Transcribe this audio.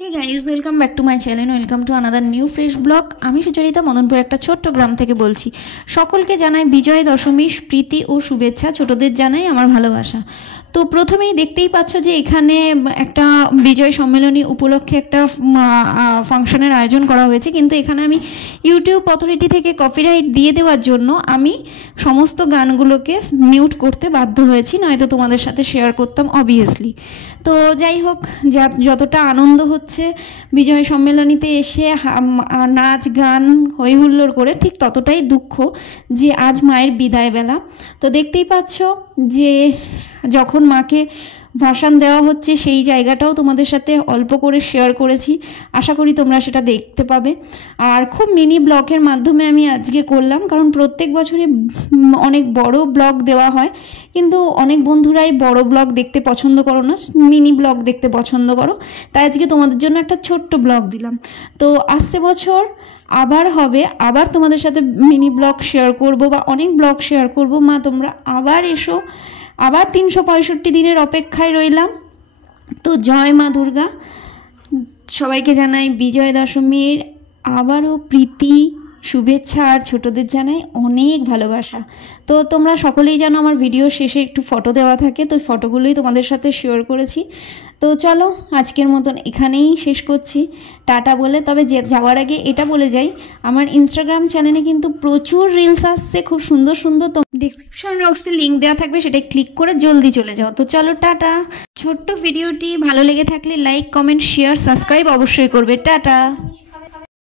Hey guys, welcome back to my channel, welcome to another new fresh blog. আমি সুচরিতা মদনপুর একটা ছোট্ট গ্রাম থেকে বলছি। সকলকে জানাই বিজয় দশমীর প্রীতি ও শুভেচ্ছা, ছোটদের জানাই আমার ভালোবাসা। তো প্রথমেই দেখতেই পাচ্ছ যে এখানে একটা বিজয় সম্মেলনী উপলক্ষে একটা ফাংশনের আয়োজন করা হয়েছে, কিন্তু এখানে আমি ইউটিউব অথরিটি থেকে কপিরাইট দিয়ে দেওয়ার জন্য আমি সমস্ত গানগুলোকে মিউট করতে বাধ্য হয়েছি, নয়তো তোমাদের সাথে শেয়ার করতাম অবভিয়াসলি। তো যাই হোক, যতটা আনন্দ হচ্ছে বিজয় সম্মেলনীতে এসে নাচ গান হই হুল্লোড় করে, ঠিক ততটাই দুঃখ যে আজ মায়ের বিদায় বেলা। তো দেখতেই পাচ্ছ যে যখন মাকে ভাষণ দেওয়া হচ্ছে সেই জায়গাটাও তোমাদের সাথে অল্প করে শেয়ার করেছি, আশা করি তোমরা সেটা দেখতে পাবে। আর খুব মিনি ব্লগের মাধ্যমে আমি আজকে করলাম, কারণ প্রত্যেক বছরই অনেক বড় ব্লগ দেওয়া হয়, কিন্তু অনেক বন্ধুরাই বড় ব্লগ দেখতে পছন্দ করো না, মিনি ব্লগ দেখতে পছন্দ করো, তাই আজকে তোমাদের জন্য একটা ছোট্ট ব্লগ দিলাম। তো আসছে বছর আবার হবে, আবার তোমাদের সাথে মিনি ব্লগ শেয়ার করব বা অনেক ব্লগ শেয়ার করব। মা তোমরা আবার এসো, আবার 365 দিনের অপেক্ষায় রইলাম। তো জয় মা দুর্গা, সবাইকে জানাই বিজয় দশমীর আবারও প্রীতি শুভেচ্ছা, আর ছোটদের জানাই অনেক ভালোবাসা। তো তোমরা সকলেই জানো আমার ভিডিও শেষে একটু ফটো দেওয়া থাকে, তো ফটোগুলোই তোমাদের সাথে শেয়ার করেছি। তো চলো আজকের মতন এখানেই শেষ করছি টাটা বলে। তবে যাওয়ার আগে এটা বলে যাই, আমার ইনস্টাগ্রাম চ্যানেলে কিন্তু প্রচুর রিলস আসছে, খুব সুন্দর সুন্দর। তো ডিসক্রিপশন বক্সে লিঙ্ক দেওয়া থাকবে, সেটাই ক্লিক করে জলদি চলে যাও। তো চলো টাটা। ছোট্ট ভিডিওটি ভালো লেগে থাকলে লাইক, কমেন্ট, শেয়ার, সাবস্ক্রাইব অবশ্যই করবে। টাটা।